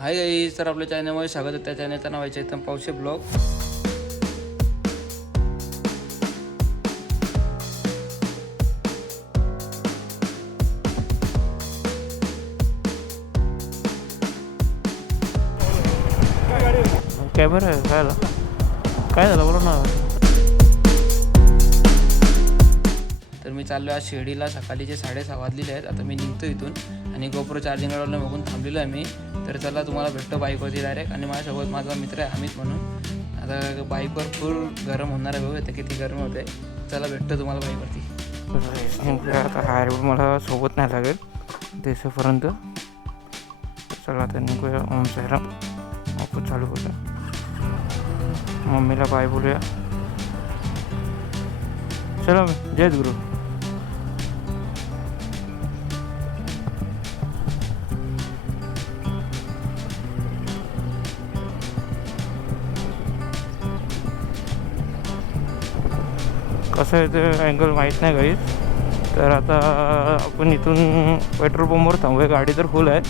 Hi guys, तर आपल्या चॅनलमध्ये स्वागत आहे. त्या चॅनलचं नाव आहे चेतन पावसे ब्लॉग. कॅमेरा आहे काय झालं बोला ना. तर मी चाललो आज शिर्डीला. सकाळीचे 6:30 वाजलेले आहेत. आता मी निघतो इथून आणि गोप्रो चार्जिंग लावलं बघून थांबलेलो आहे मी. तर चला तुम्हाला भेटतो बाईकवरती डायरेक्ट. आणि माझ्यासोबत माझा मित्र आहे अमित म्हणून. आता बाईकवर फुल गरम होणार आहे. बघू किती गरम होते. चला भेटतो तुम्हाला बाईकवरती. आता हा रोड मला सोबत नाही लागेल देशापर्यंत. चला आता निघूया. ओम साईराम. आपण चालू करूया. मम्मीला बाय बोलूया. चलो जय गुरु. कसं आहे ते अँगल माहीत नाही काही. तर आता आपण इथून पेट्रोल पंपवर थांबूया. गाडी तर फुल आहे.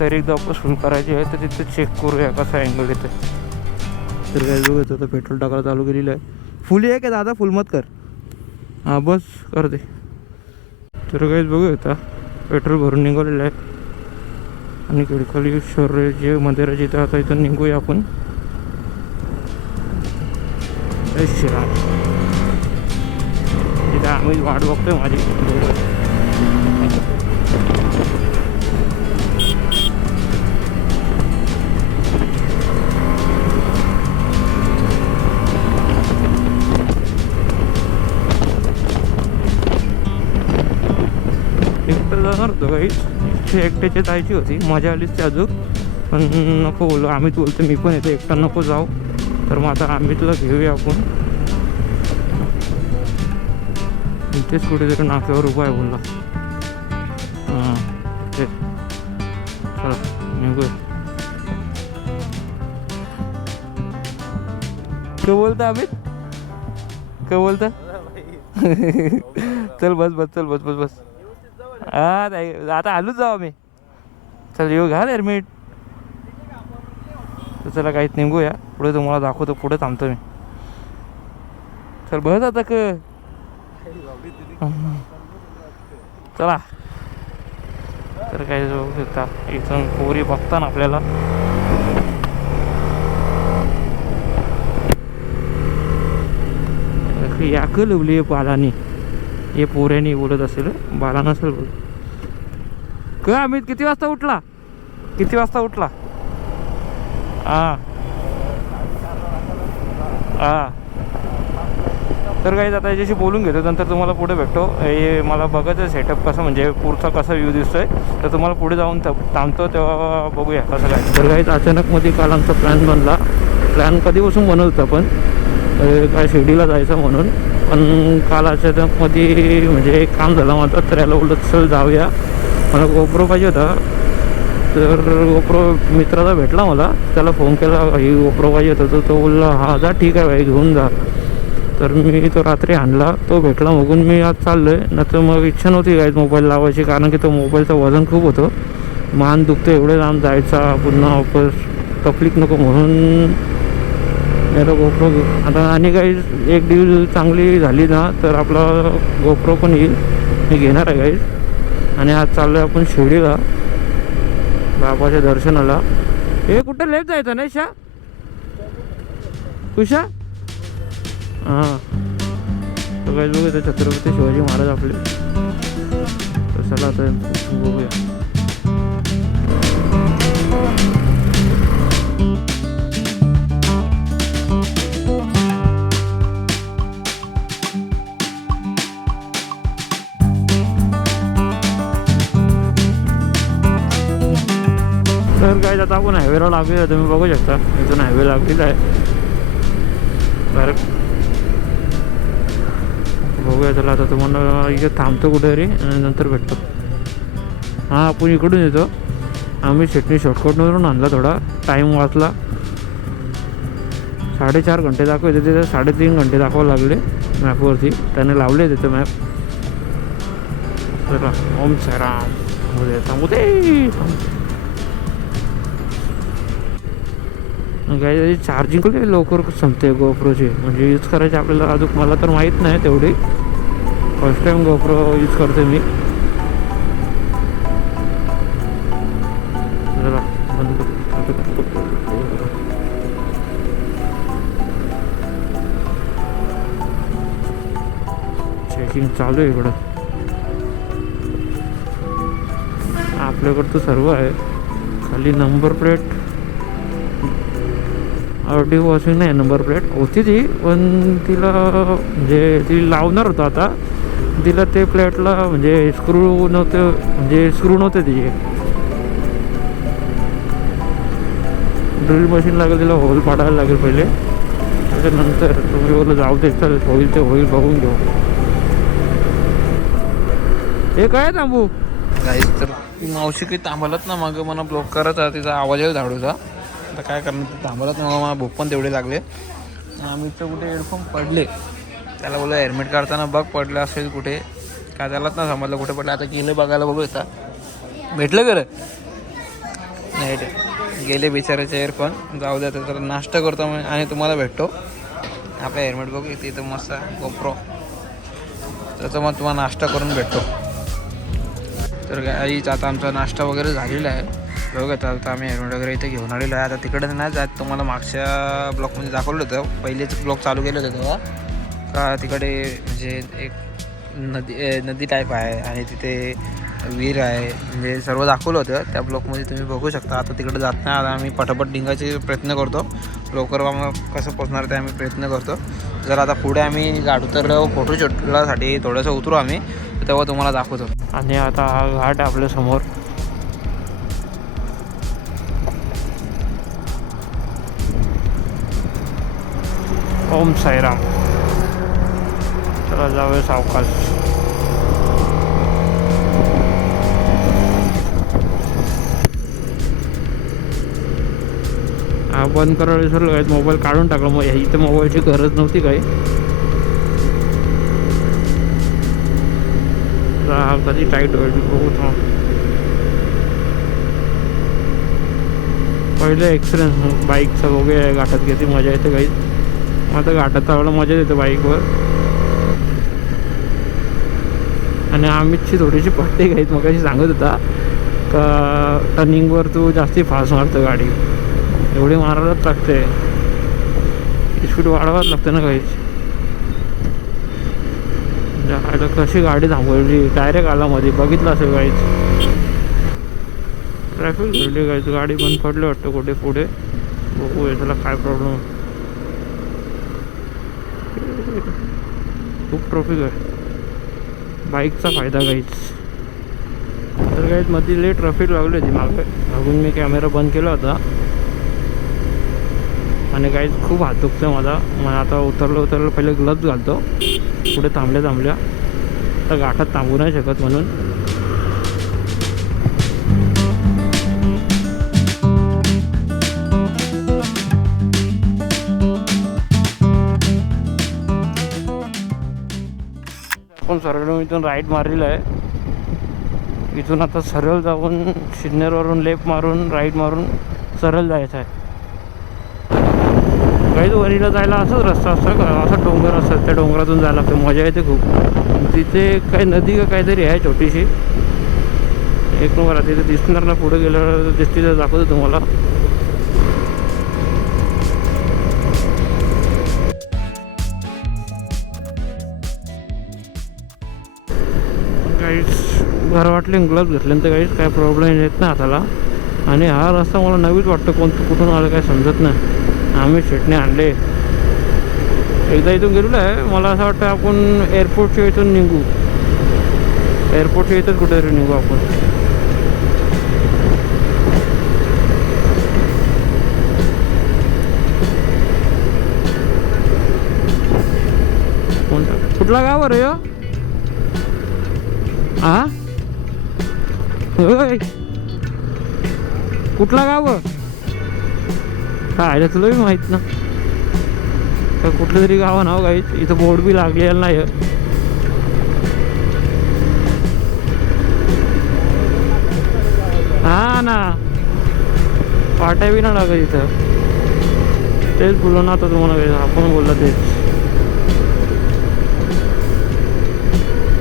तर एकदा आपण फुल करायची आहे तर तिथे चेक करूया कसा अँगल येतं. तर काय बघत आता पेट्रोल टाकायला चालू केलेलं आहे. फुल आहे का दादा? फुल मत कर. हां बस कर दे. तर काहीच बघू आता पेट्रोल भरून निघालेलं आहे. आणि खडकलीश्वर जे मंदिर आहे जिथं आता इथं निघूया आपण. जय श्रीराम. तिथे आम्ही वाट बघतोय माझी. एकटं जाणार होतं काही एकट्याची जायची होती. मजा आलीच ते अजून. पण नको बोलू. आम्ही बोलतो मी पण येतो. एकटा नको जाऊ. तर मग आता आम्ही तुला घेऊया आपण. इथेच कुठेतरी नाक्यावर उभा आहे बोलला. हां ते चला निघूया. काय बोलता अमित? काय बोलता? चल बस बस चल बस बस बस. हां नाही आता आलोच जाऊ आम्ही. चल येऊ घाल हेल्मेट. तर चला काहीच निघूया. पुढे तुम्हाला दाखवतो. पुढे थांबतो मी. चल बस आता क चला. तर काही जाऊ शकता इथून पोरी बघता ना आपल्याला. याक लिवली बालानी. हे पोऱ्यानी बोलत असेल. बाला नसेल बोलत. का अमित किती वाजता उठला? किती वाजता उठला? हां हां. तर काही आता याच्याशी बोलून घेतो. नंतर तुम्हाला पुढे भेटतो. हे मला बघायचं सेटअप कसं म्हणजे पुढचा कसा व्ह्यू दिसतोय. तर तुम्हाला पुढे जाऊन थांबतो तेव्हा बघूया कसं काय. तर काहीच अचानकमध्ये काल आमचा प्लॅन बनला. प्लॅन कधीपासून बनवतो आपण काय शिर्डीला जायचं म्हणून. पण काल अचानकमध्ये म्हणजे एक काम झालं माझं. तर याला उलट चल जाऊया. मला गोप्रो पाहिजे होता. तर गोप्रो मित्राचा भेटला मला. त्याला फोन केला ही गोप्रो पाहिजे होता. तर तो बोलला हा जा ठीक आहे भाई घेऊन जा. तर मी तो रात्री आणला. तो भेटला बघून मी आज चाललो आहे. नाही तर मग इच्छा नव्हती काय मोबाईल लावायची. कारण की तो मोबाईलचं वजन खूप होतं. मान दुखतं एवढे लांब जायचा पुन्हा वापस तकलीफ नको म्हणून मेरा गोप्रो आता. आणि काही एक डील चांगली झाली ना तर आपला गोप्रो पण येईल. मी घेणार आहे काही. आणि आज चाललो आहे आपण शिर्डीला बाबाच्या दर्शनाला. हे कुठं लेट जायचं नाही शा कुशा. हां तर काही बघू तर छत्रपती शिवाजी महाराज आपले. तर चला आता बघूया. तर काय आता आपण हायवेला लागलेलं आहे. तुम्ही बघू शकता इथून हायवे लागलेला आहे. डायरेक्ट बघूया. चला आता तुम्हाला इथे थांबतो कुठेतरी आणि नंतर भेटतो. हां आपण इकडून येतो. आम्ही शेटणी शॉर्टकटवरून आणला. थोडा टाईम वाचला. 4.5 घंटे दाखवायचे तिथे 3.5 घंटे दाखवावं लागले मॅपवरती. त्याने लावले तिथे मॅप. चला ओम साईराम. थांबू दे. काही चार्जिंग लवकर संपते गोप्रोची, म्हणजे यूज करायची आपल्याला अजून मला तर माहीत नाही तेवढी. फर्स्ट टाईम गोप्रो यूज करते मी. जरा बंद चेकिंग चालू आहे इकडं. आपल्याकडं तर सर्व आहे. खाली नंबर प्लेट RTO वॉशिंग नाही, नंबर प्लेट होती ती, पण तिला म्हणजे ती लावणार होतं आता. तिला ते प्लेटला म्हणजे स्क्रू नव्हते, म्हणजे स्क्रू नव्हते तिचे. ड्रिल मशीन लागेल, तिला होल पाडायला लागेल पहिले. त्याच्यानंतर तुम्ही बोललं जाऊ दे, चल होईल ते होईल, बघून घेऊ. हे काय थांबू गाईस, तर मावशी काही थांबलत ना, मग मला ब्लॉक करत तिचा आवाज येईल झाडूचा. आता काय करणार, ते थांबलत ना, मला भूक पण तेवढे लागले. आम्ही तर कुठे हेडफोन पडले, त्याला बोललं हेल्मेट काढताना बघ पडलं असेल कुठे, काय त्यालाच ना समजलं कुठे पडलं. आता गेलं बघायला, बघू येतात भेटलं खरं नाही, गेले बिचाराचे एअरफोन. जाऊ द्या, तर नाश्ता करतो आणि तुम्हाला भेटतो. आपलं हेल्मेट बघू इथे, इथं मस्त गोप्रो, त्याचं मग तुम्हाला नाश्ता करून भेटतो. तर काहीच आता आमचा नाश्ता वगैरे झालेला आहे. बघू आता आम्ही हेल्मेट वगैरे इथे घेऊन आलेलो आहे. आता तिकडे नाही जात, तुम्हाला मागच्या ब्लॉकमध्ये दाखवलं होतं, पहिलेच ब्लॉक चालू केलं होतं तेव्हा, का तिकडे म्हणजे एक नदी टाईप आहे आणि तिथे विहीर आहे, म्हणजे सर्व दाखवलं होतं त्या ब्लॉकमध्ये, तुम्ही बघू शकता. आता तिकडे जात नाही, आता आम्ही पटापट डिंगायचे प्रयत्न करतो. लवकर आम्हाला कसं पोचणार ते आम्ही प्रयत्न करतो. जर आता पुढे आम्ही गाडी उतरलो फोटो शूटसाठी थोडंसं उतरू आम्ही, तेव्हा तुम्हाला दाखवतो. आणि आता हा घाट आपल्या समोर. ओम साईराम. चला जाऊया सावकाश. हा बंद करायला विसरलो काय, मोबाईल काढून टाकला. मग इथे मोबाईलची गरज नव्हती काही. हा कधी टाईट होईल बघू. पहिले एक्सपिरियन्स बाईकचा वगैरे घाटात घेते, मजा येते काही. आता घाटात चालवलं मजा येते बाईकवर. आणि अमितची थोडीशी पट्टी घ्यायची, मग अशी सांगत होता का टर्निंगवर तू जास्ती फास्ट मारतो गाडी, एवढी मारायलाच लागते, स्पीड वाढवायला लागते ना काहीच. आता कशी गाडी थांबवली, डायरेक्ट आला मध्ये, बघितलं असेल काहीच. ट्रॅफिक घडली काहीच, गाडी बंद पडली वाटतं कुठे पुढे. बघू त्याला काय प्रॉब्लेम. खूप ट्रॅफिक आहे, बाईकचा फायदा काहीच. तर काहीच मध्ये लेट ट्रॅफिक लागली होती मागे, मागून मी कॅमेरा बंद केला होता. आणि काहीच खूप हात दुखतं माझा. मग आता उतरलं पहिले ग्लव्ज घालतो. पुढे थांबल्या तर घाटात थांबू नाही शकत म्हणून. आपण सरळ इथून राईट मारलेलं आहे. इथून आता सरळ जाऊन सिग्नलवरून लेफ्ट मारून राईट मारून सरळ जायचं आहे. काही वरीला जायला असंच रस्ता असतो, असा डोंगर असतात, त्या डोंगरातून जायला लागतं. मजा येते खूप. तिथे काही नदी का काहीतरी आहे छोटीशी, एक नंबर. तिथे दिसणार ना, पुढे गेल्यावर दिसते, तर दाखवतो तुम्हाला. काहीच घर वाटले ग्लव्ज घेतल्यानंतर काहीच काय प्रॉब्लेम येत नाही हाताला. आणि हा रस्ता मला नवीच वाटतं, कुठून आलं काय समजत नाही. आम्ही शेटने आणले, एकदा इथून गेलेलो आहे. मला असं वाटतं आपण एअरपोर्टच्या इथून निघू, एअरपोर्टच्या इथंच कुठेतरी निघू आपण. कुठला गाव रे हो? हा होय, कुठला गाव काय तुला बी माहीत ना, तर कुठलं तरी गाव नाव काहीच. इथं बोर्ड बी लागलेलं नाही. हा ना, वाटा बी ना लागत इथं. तेच बोललो ना आता तुम्हाला काही आपण बोलला तेच.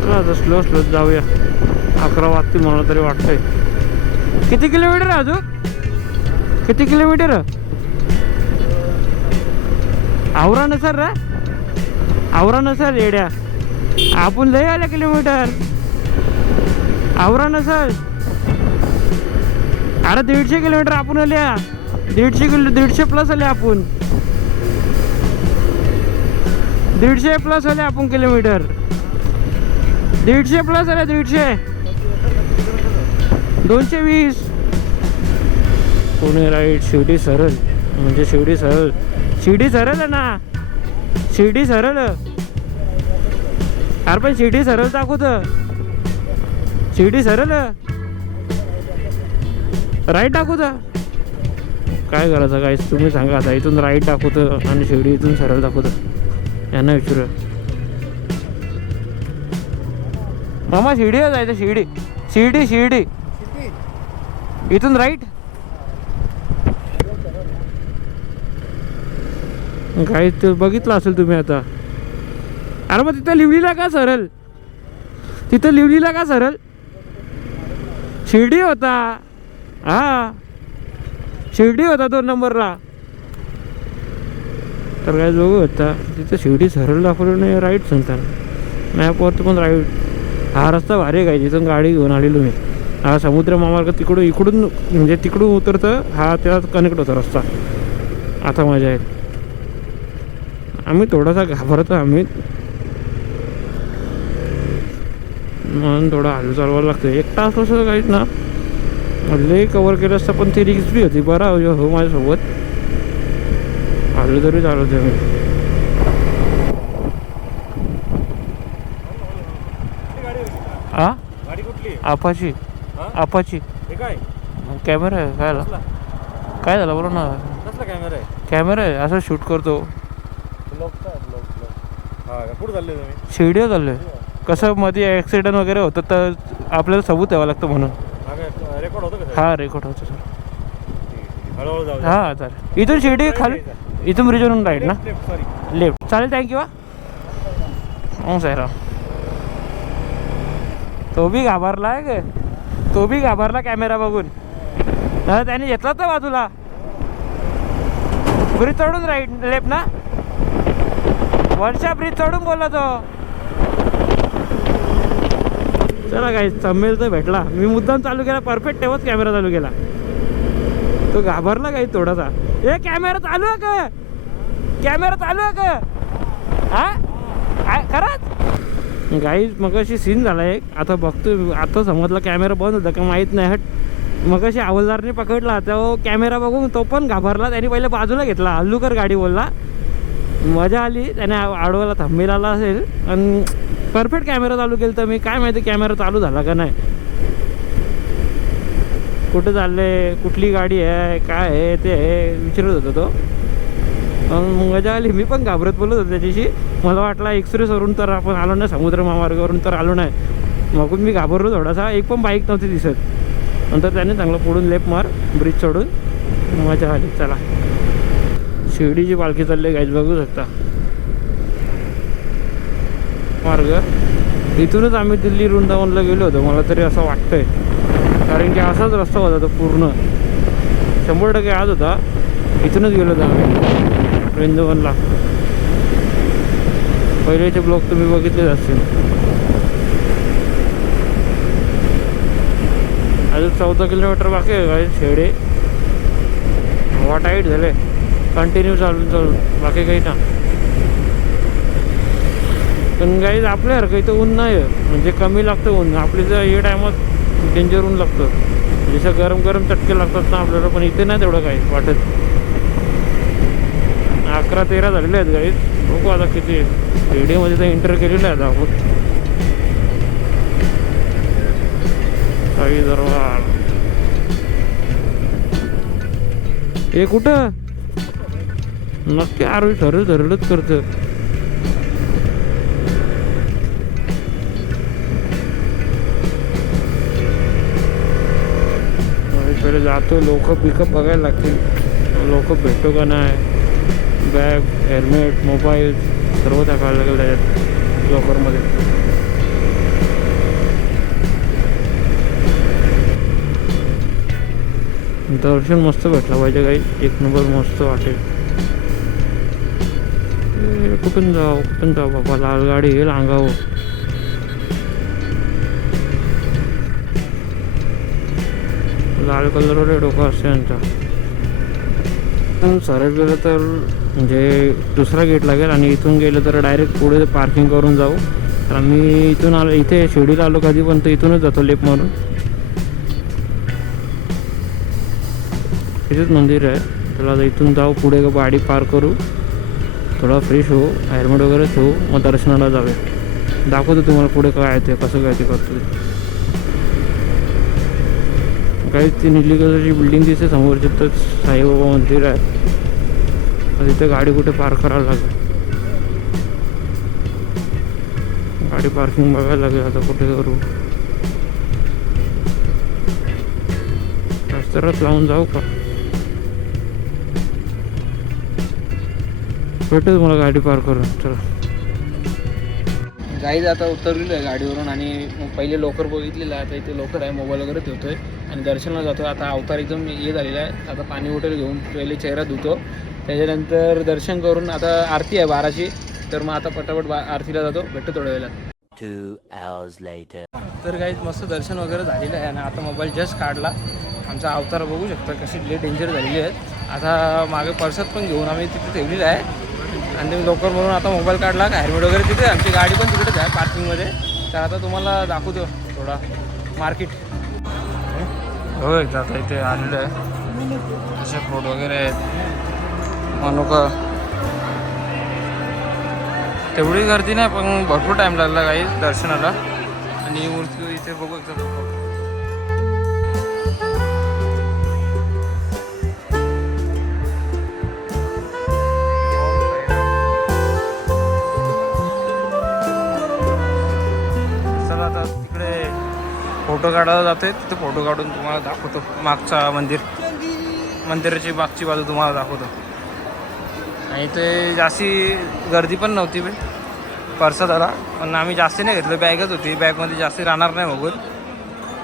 चला आता स्लो स्लो जाऊया. 11 वाजतील मला तरी वाटतंय. किती किलोमीटर आहे अजून? किती किलोमीटर? आवरा नसर रे, आवरा नसर येड्या. आपण लय आल्या किलोमीटर. आवरा नसर. अरे 150 किलोमीटर आपण आल्या. 150 प्लस आले आपण. 150 प्लस आले आपण किलोमीटर. 150 प्लस आले. 150 220. पुणे राईट. शिर्डी सरळ म्हणजे शिर्डी सरळ. शिर्डी सरळ आहे ना. शिर्डी सरळ. अरे पण शिर्डी सरळ दाखवत. शिर्डी सरळ राईट दाखवत. काय करायचं काय तुम्ही सांगा आता. इथून राईट दाखवतं आणि शिर्डी इथून सरळ दाखवतं. यांना विचारू. मामा शिर्डीला जायचं. शिर्डी शिर्डी शिर्डी इथून राईट. काय ते बघितलं असेल तुम्ही आता. अरे मग तिथं लिवलीला का सरळ? तिथं लिवलीला का सरळ? शिर्डी होता. हा शिर्डी होता 2 नंबरला. तर काय बघू होता तिथं शिर्डी सरळ दाखवलं नाही. राईट सांगताना मॅपवरती पण राईट. हा रस्ता भारी आहे काय. तिथून गाडी घेऊन आलेलो मी. हा समुद्र महामार्ग तिकडून इकडून म्हणजे तिकडून उतरतं. हा त्याला कनेक्ट होता रस्ता. आता मजा आहे. आम्ही थोडासा घाबरतो आम्ही म्हणून थोडं हलू चालवायला लागतं. 1 तास असं काहीच ना लई कवर केलं असतं पण ती रिक्स बी होती. बरं हो माझ्यासोबत हलू तरी चालवते मी. हा गाडी कुठली? अपाची. अपाची. हे काय कॅमेरा आहे. काय झालं? काय झालं बोला ना. कसला कॅमेरा आहे? कॅमेरा आहे असं शूट करतो. ब्लॉगचा ब्लॉग. हा का? कुठं चालले तुम्ही? शिर्डी चाललोय. कसं मध्ये ॲक्सिडेंट वगैरे होतं तर आपल्याला सबूत द्यावं लागतं म्हणून. हा काय रेकॉर्ड होतं का? हा रेकॉर्ड होतं सर. हळूहळू जाऊ. हां चालेल. इथून शिर्डी खाली इथून ब्रिजवरून राईट ना. Sorry left. चालेल थँक्यू. हो सायराम. तो बी घाबरला आहे ग. तो बी घाबरला कॅमेरा बघून. त्याने घेतला तर बाजूला. ब्रिज चढून राईट लेफ्ट ना. वर्षा ब्रिज चढून बोलला तो. चला काय चमेल तर भेटला. मी मुद्दाम चालू केला. परफेक्ट तेव्हाच कॅमेरा चालू केला. तो घाबरला काही थोडासा. ए कॅमेरा चालू आहे का? कॅमेरा चालू आहे का? हा खरंच गाईज मग अशी सीन झाला एक. आता बघतो आता समजला कॅमेरा बंद होता का माहीत नाही. हट मग अशी हवालदारने पकडला. तो कॅमेरा बघून तो पण घाबरला. त्याने पहिले बाजूला घेतला. हल्लू कर गाडी बोलला. मजा आली. त्याने आडवाला थांबेला आला असेल आणि परफेक्ट कॅमेरा चालू केला. तर मी काय माहिती कॅमेरा चालू झाला का नाही. कुठं चाललंय कुठली गाडी आहे काय आहे ते विचारत होता तो. मजा आली. मी पण घाबरत बोलत होतो त्याच्याशी. मला वाटला एक्सप्रेसवरून तर आपण आलो नाही. समुद्र महामार्गावरून तर आलो नाही. मग मी घाबरलो थोडासा. एक पण बाईक नव्हती दिसत. नंतर त्याने चांगलं पुढून लेफ्ट मार ब्रिज चढून. मजा आली. चला शिर्डीची पालखी चालली गाईज बघू शकता. मार्ग इथूनच आम्ही दिल्ली वृंदावनला गेलो होतो मला तरी असं वाटतंय. कारण की असाच रस्ता होता तो पूर्ण 100% आज होता. इथूनच गेलो होतो आम्ही वृंदावनला. पहिलेचे ब्लॉग तुम्ही बघितलेच असतील. अजून 14 किलोमीटर बाकी आहे काय. शेडे हवा टाईट झाले. कंटिन्यू चालून बाकी काही ना. पण काही आपल्यासारखं इथं ऊन नाही म्हणजे कमी लागतं ऊन. आपली जर हे टायमात डेंजर ऊन लागतं. जसं गरम गरम चटके लागतात ना आपल्याला. पण इथे नाही तेवढं काही वाटत. 11-13 झालेले आहेत गाईज. बघू आता किती. रेडिओमध्ये तर एंटर केलेलं आहे आता आपण. काही दरबार हे कुठं नक्की आरोग्य ठरलंच करतं. पहिले जातो. लोक पिकअप बघायला लागतील. लोक भेटतो का नाही. बॅग, हेल्मेट, मोबाईल सर्व टाकायला लागेल त्याच्यात लॉकरमध्ये. दर्शन मस्त भेटला पाहिजे काही, एक नंबर मस्त वाटेल. कुठून जाऊ बाबा, लाल गाडी येईल अंगावर. लाल कलरवर डोकं असते यांचा. सरळ गेलं तर म्हणजे दुसरा गेट लागेल आणि इथून गेलं तर डायरेक्ट पुढे पार्किंग करून जाऊ. तर आम्ही इथून आलो, इथे शिर्डीला आलो कधी पण तर इथूनच जातो लेप मारून. इथेच मंदिर आहे. त्याला आता इथून जाऊ, पुढे गाडी पार्क करू, थोडा फ्रेश हो, हेल्मेट वगैरे ठेवू, मग दर्शनाला जाऊया. दाखवतो तुम्हाला पुढे काय आहे ते, कसं काय ते करतो ते. काही ती निळी कलरची बिल्डिंग दिसते समोर, तिथं साईबाबा मंदिर आहे. तिथे गाडी कुठे पार्क करावं लागेल, गाडी पार्किंग बघायला लागेल आता कुठे करू. रस्त्यावरच लावून जाऊ का, भेटेल मला गाडी पार्क करून. चला गाईज आता उतरलेलो आहे गाडीवरून आणि मग पहिले लोकर बघितलेलं आहे. आता इथे लोकर आहे, मोबाईल वगैरे ठेवतोय आणि दर्शनाला जातो. आता अवतार एकदम हे झालेला आहे. आता पाणी बॉटल घेऊन पहिले चेहरा धुतो, त्याच्यानंतर दर्शन करून आता आरती आहे 12ची. तर मग आता पटापट आरतीला जातो, भेटतो थोड्या वेळात. 2 hours later. तर गाईज मस्त दर्शन वगैरे झालेलं आहे आणि आता मोबाईल जस्ट काढला. आमचा अवतार बघू शकता कशी लेट डेंजर झालेली आहेत. आता मागे पर्सात पण घेऊन आम्ही तिथे ठेवलेलं आहे आणि ते लवकर म्हणून आता मोबाईल काढला का हेल्मेट वगैरे तिथे. आमची गाडी पण तिकडेच आहे पार्किंगमध्ये. तर आता तुम्हाला दाखवतो थोडा मार्केट. हो एकदा आता इथे आलेलं आहे, असे फ्रूट वगैरे आहेत, मनुका. तेवढी गर्दी नाही पण भरपूर टाईम लागला काही दर्शनाला. आणि मूर्ती इथे बघू एकदा. चला आता तिकडे फोटो काढायला जातोय, तिथे फोटो काढून तुम्हाला दाखवतो. मागचा मंदिराची मागची बाजू तुम्हाला दाखवतो. आणि ते जास्ती गर्दी पण नव्हती पर्सात आला, पण आम्ही जास्ती नाही घेतलं, बॅगच होती. बॅगमध्ये जास्ती राहणार नाही बघून.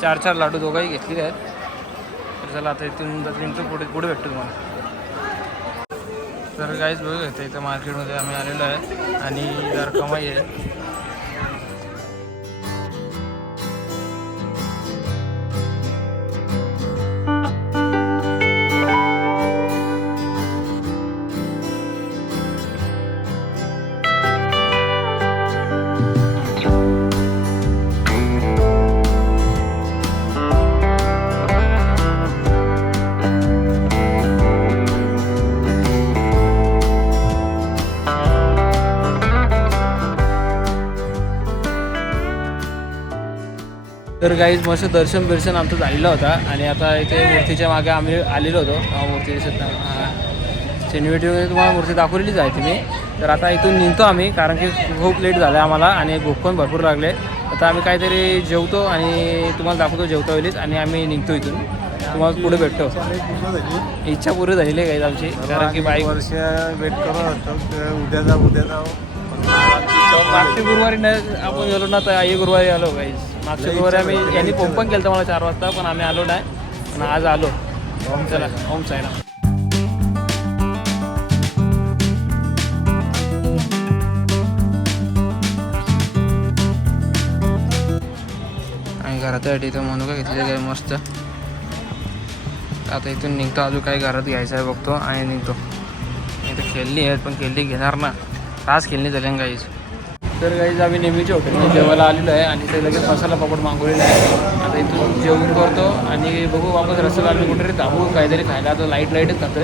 4 लाडू दोघंही घेतलेले आहेत. तर चला आता इथून पुढे भेटतो तुम्हाला. तर काहीच बघू येतं इथं मार्केटमध्ये आम्ही आलेलो आहे आणि जर कमाई आहे. तर गाईज मस्त दर्शन आमचं झालेलं होता आणि आता इथे मूर्तीच्या मागे आम्ही आलेलो होतो. मूर्ती दिसत नाही, सिनेमॅटिकमध्ये तुम्हाला मूर्ती दाखवलेलीच आहे तुम्ही. तर आता इथून निघतो आम्ही, कारण की खूप लेट झालं आहे आम्हाला आणि भूक पण भरपूर लागले. आता आम्ही काहीतरी जेवतो आणि तुम्हाला दाखवतो जेवता होईलच आणि आम्ही निघतो इथून. तुम्हाला पुढे भेटतो. इच्छा पूर्ण झालेली आहे गाईज आमची, कारण की बाईक वर्ष वेट करत उद्या जाऊ. मागच्या गुरुवारी नाही आपण गेलो ना, तर आई गुरुवारी आलो गाईज. मागच्या गुरुवारी आम्ही यांनी फोन पण केलं मला 4 वाजता, पण आम्ही आलो नाही. पण आज आलो. चला ओम साईराम. आणि घरासाठी इथं मनुका घेतलेलं आहे मस्त. आता इथून निघतो, अजून काही घरात घ्यायचं आहे बघतो आणि निघतो. इथं खेळणी आहेत पण खेळणी घेणार ना, तास खेळणी झाल्या गाईज. तर गाईज आम्ही नेहमीच्या हॉटेलमध्ये जेवायला आलेलो आहे आणि ते लगेच मसाला पापड मागवलेला आहे. आता इथून जेवण करतो आणि बघू वापस रस्त्याला आम्ही कुठेतरी थांबू काहीतरी खायला. आता लाईटच खातोय.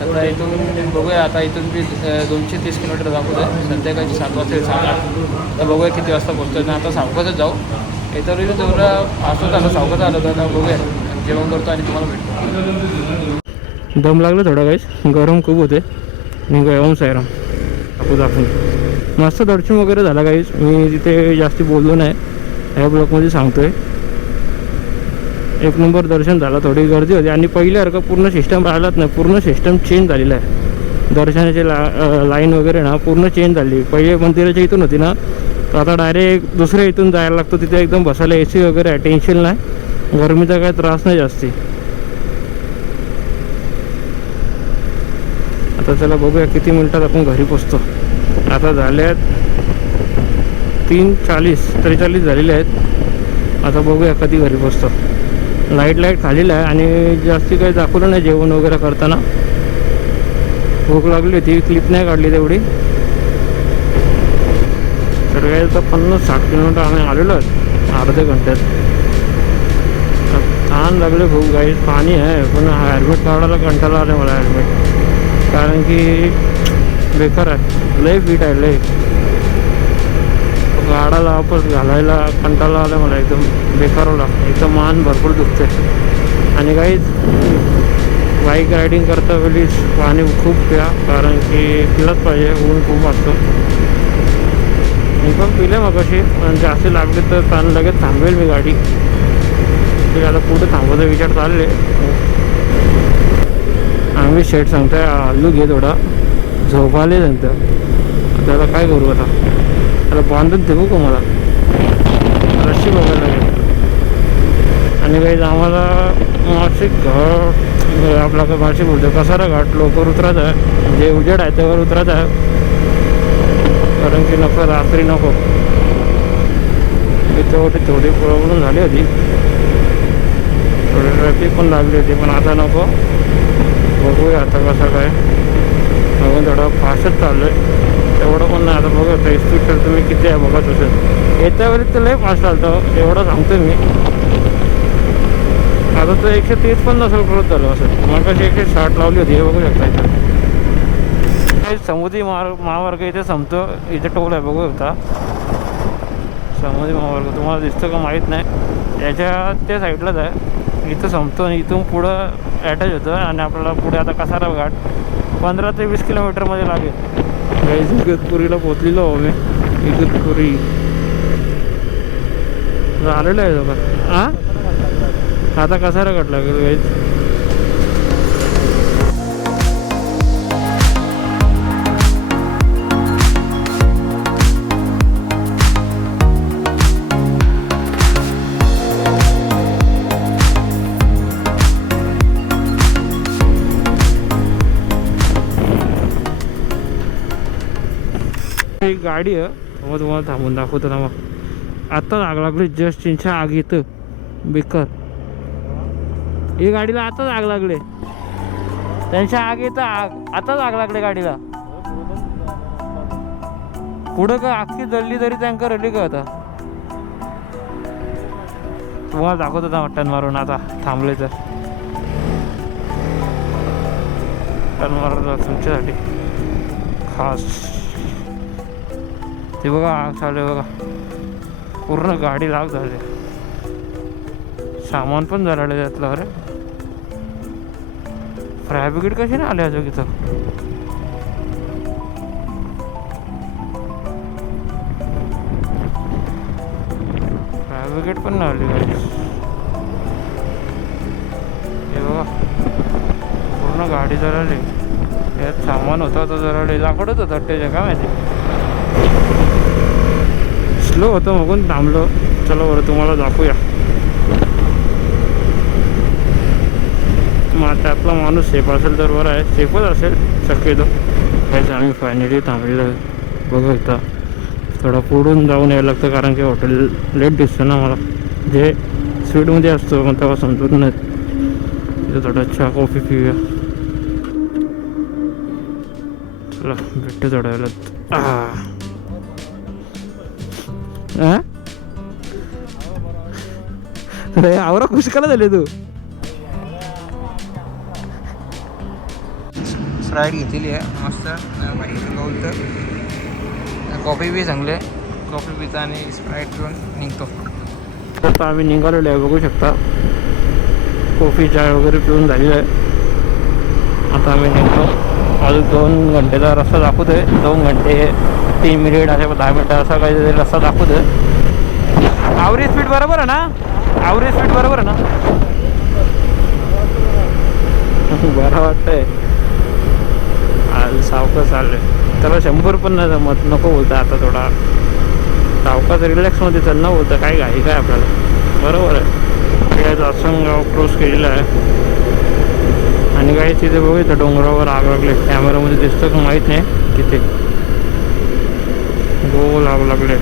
आता इथून बघूया, आता इथून मी 230 किलोमीटर दाखवतो आहे. संध्याकाळची 7 वाजता 7-8. तर बघूया किती वाजता पोहोचतोय ना. आता सावकाशच जाऊ. येतं तेवढं फास्ट आलं, सावकाश आलं तर आता बघूया. जेवण करतो आणि तुम्हाला भेटतो. दम लागलं थोडा काहीच, गरम खूप होते. निघूया ओम साईराम. दाखवून मस्त दर्शन वगैरे झाला काहीच. मी तिथे जास्ती बोललो नाही, ह्या ब्लॉकमध्ये सांगतोय. एक नंबर दर्शन झालं. थोडी गर्दी होती आणि पहिल्यासारखं पूर्ण सिस्टम राहिलाच नाही, पूर्ण सिस्टम चेंज झालेला आहे. दर्शनाची लाईन वगैरे ना पूर्ण चेंज झाली. पहिले मंदिराच्या इथून होती ना, तर आता डायरेक्ट दुसऱ्या इथून जायला लागतो. तिथे एकदम बसायला AC वगैरे आहे, टेन्शन नाही, गरमीचा काही त्रास नाही जास्ती. आता चला बघूया किती मिनिटात आपण घरी पोचतो. आता झाले आहेत 3:43 झालेले आहेत. आता बघूया कधी घरी पोचतो. लाईट खालीला आहे आणि जास्ती काही दाखवलं नाही जेवण वगैरे करताना. भूक लागली होती, क्लिप नाही काढली तेवढी. तर काय तर 50-60 किलोमीटर आम्ही आलेलो आहेत अर्ध्या घंट्यात. ताण लागले खूप गाईस. पाणी आहे पण हेल्मेट काढायला कंटाळा आलं मला हेल्मेट, कारण की बेकार आहे, लय फिट आहे लय. गाडाला वापस घालायला कंटाळा आला मला, एकदम बेकार होला. एकदम मान भरपूर दुखते. आणि काहीच बाईक रायडिंग करता वेळी पाणी खूप प्या, कारण की पिलंच पाहिजे, ऊन खूप वाटतो. मी पण पिले मग अशी, पण जास्त लागले तर ताण लगेच थांबवेल मी गाडी. ते आता पुढे थांबवायचा विचार चालले. आम्ही शेट सांगताय आलू घे थोडा, झोप आले नंतर. त्याला काय करू आता, त्याला बांधून ठेवू का मला, रशी बघायला लागेल. आणि काही आम्हाला मासिक घाट आपला काय भाषे बोलतो कसारा घाट लवकर उतरत आहे, जे उजेड आहे त्यावर उतरत आहे, कारण की नको रात्री नको. इथं थोडी प्रॉब्लेम झाली होती, थोडी ट्रॅफिक पण लागली होती, पण आता नको. बघूया आता कसं काय. बघून थोडं फास्टच चाललं आहे, तेवढं पण नाही. आता बघा स्पीड तर तुम्ही किती आहे बघत असेल. येत्या वेळी तर लय फास्ट चालतं, एवढं सांगतो मी. आता तर 130 पण नसेल करत झालं असेल, मग कशी 160 लावली होती, हे बघू शकता. इथं समुद्री महामार्ग इथे संपतो, इथे टोल आहे बघू शकता. समुद्री महामार्ग तुम्हाला दिसतं का माहीत नाही, याच्या त्या साईडलाच आहे. इथं संपतो आणि इथून पुढं अटॅच होतं आणि आपल्याला पुढे आता कसारा घाट 15 ते 20 किलोमीटरमध्ये लागेल. गाईज इगतपुरीला पोचलेलो हो मी. इगतपुरी आलेलं आहे बघा. हां आता कसारा घाट लागेल गाईज. एक गाडी आहे, मग तुम्हाला थांबून दाखवतो ना. मग आत्ताच आग लागली, जस्ट त्यांच्या आग येतं बेकार. ही गाडीला आताच आग लागले, त्यांच्या आग येतं, आताच आग लागले गाडीला. पुढं का अख्खी जळली तरी टँकर रली का आता. तुम्हाला दाखवत होता टर्न मारून, आता थांबले तर टर्न मारून तुमच्यासाठी खास. ते बघा आग चालू बघा, पूर्ण गाडी लाग झाली, सामान पण झालं त्यातलं. अरे फायर ब्रिगेड कशी नाही आले अजून इथं. फायर ब्रिगेड पण नाही आली गाडी. हे बघा पूर्ण गाडी जळाली, यात सामान होतं तर जळाली. दाखवत होतं त्याच्या काय माहिती, स्लो होतं मगून थांबलो. चला बरं तुम्हाला दाखवूया. मग त्यातला माणूस सेफ असेल तर बरं आहे, सेफच असेल शक्यतो. काहीच आम्ही फायनली थांबलेलं आहे बघू शकता. थोडा पुढून जाऊन यायला लागतं, कारण की हॉटेल लेट दिसतं ना मला, जे स्वीटमध्ये असतो मग तेव्हा समजत नाही. तिथं थोडा चहा कॉफी पिऊया. चला भेटतो थोड्या वेळात. आवरा खुश कला झाले तू. स्प्राईट घेतलेली आहे मस्त तर कॉफी बी चांगली आहे. कॉफी पिता आणि स्प्राईट पिऊन निघतो. आता आम्ही निघालेलो आहे बघू शकता. कॉफी चाय वगैरे पिऊन झालेलं आहे. आता आम्ही निघतो. अजून 2 घंटेचा रस्ता दाखवतोय. 2 घंटे 3 मिनिट असे 10 मिनटं असा काहीतरी रस्ता दाखवतोय. ॲव्हरेज स्पीड बरोबर आहे ना, ॲव्हरेज स्पीड बरोबर आहे ना. बरं वाटतंय. सावकाश चालले. त्याला 100 पण नाही जमत, नको बोलतं आता थोडा सावकाश रिलॅक्समध्ये चल ना बोलतं. काय घाई काय आपल्याला, बरोबर आहे. काय आसनगाव क्रॉस केलेलं आहे आणि काही तिथे बघू इथं डोंगरावर आग लागले. कॅमेरामध्ये दिसतं का माहीत नाही. तिथे गोल आग लागले.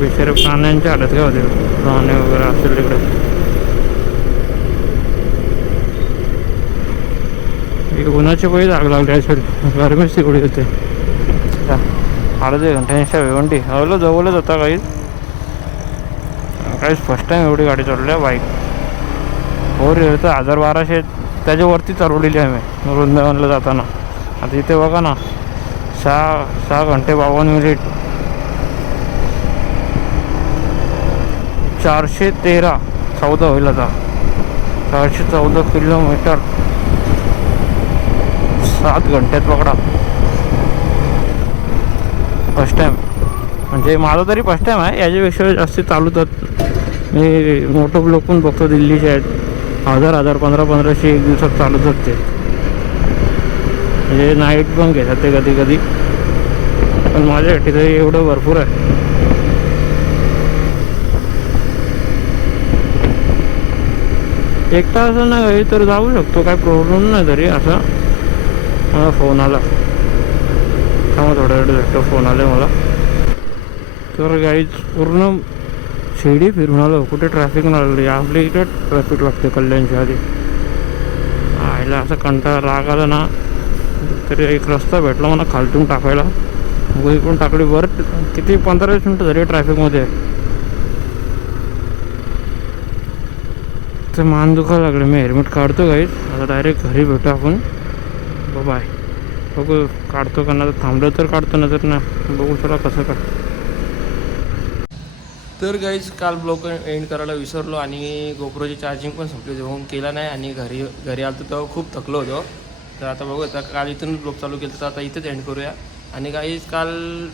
बिचारे प्राण्यांच्या हालत काय होते, प्राणी वगैरे असेल तिकडे. एक उन्हाच्या पहिली आग लागली असेल, गरमीच तिकडे होते. अर्धे घंट्यांच्या भिवंडी हवलं जवळच होता काहीच फर्स्ट टाईम एवढी गाडी चालवली आहे बाईक. 4 व्हीलर 1200 त्याच्यावरती चालवलेली आहे मी वृंदावनला जाताना. आता इथे बघा ना 6 घंटे 52 मिनिट 414 होईल आता. 414 किलोमीटर 7 घंट्यात पकडा. फर्स्ट टाईम म्हणजे माझा तरी फर्स्ट टाईम आहे. याच्यापेक्षा जास्त चालवतात. मी मोठं ब्लॉक पण बघतो दिल्लीचे आहेत, 1000 1500 एक दिवसात चालवतात ते. म्हणजे नाईट पण घेतात ते कधी कधी, पण माझ्यासाठी तरी एवढं भरपूर आहे. एकटा असं नाही तर जाऊ शकतो, काय प्रॉब्लेम नाही. तरी असा मला फोन आला, थांबा थोड्या वेळ भेटतो, फोन आले मला. तर गाईच पूर्ण शिर्डी फिरून आलो, कुठे ट्रॅफिक नाही लागली. आपल्या इकडे ट्रॅफिक लागते कल्याणच्या आधी. आईला असं कंटाळा राग आला ना, तरी एक रस्ता भेटला मला खालतून टाकायला, गोळी पण टाकली. बरं किती 15-20 मिनटं झाली ट्रॅफिकमध्ये. तर मान दुखायला लागले. मी हेल्मेट काढतो गाईच, आता डायरेक्ट घरी भेटू आपण. बाय. बघू काढतो का ना, थांबलं तर काढतो, नंतर ना बघू चला कसं काय. तर गाईज काल ब्लॉग एंड करायला विसरलो आणि गोप्रोची चार्जिंग पण संपली होती, म्हणून केला नाही. आणि घरी आलो तेव्हा खूप थकलो होतो. तर आता बघू, आता काल इथून ब्लॉग चालू केलं, तर आता इथेच एंड करूया. आणि गाईज काल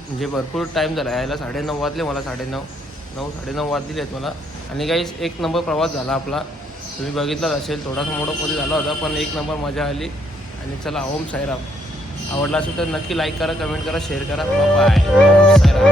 म्हणजे भरपूर टाईम झाला यायला, 9:30 वाजले मला. 9:30 वाजलेले आहेत मला. आणि गाईज 1 नंबर प्रवास झाला आपला. तुम्ही बघितलाच असेल, थोडासा मोठा झाला होता, पण 1 नंबर मजा आली. आणि चला, ओम साईराम. आवडला असेल तर नक्की लाईक करा, कमेंट करा, शेअर करा. बाय. ओम साईराम.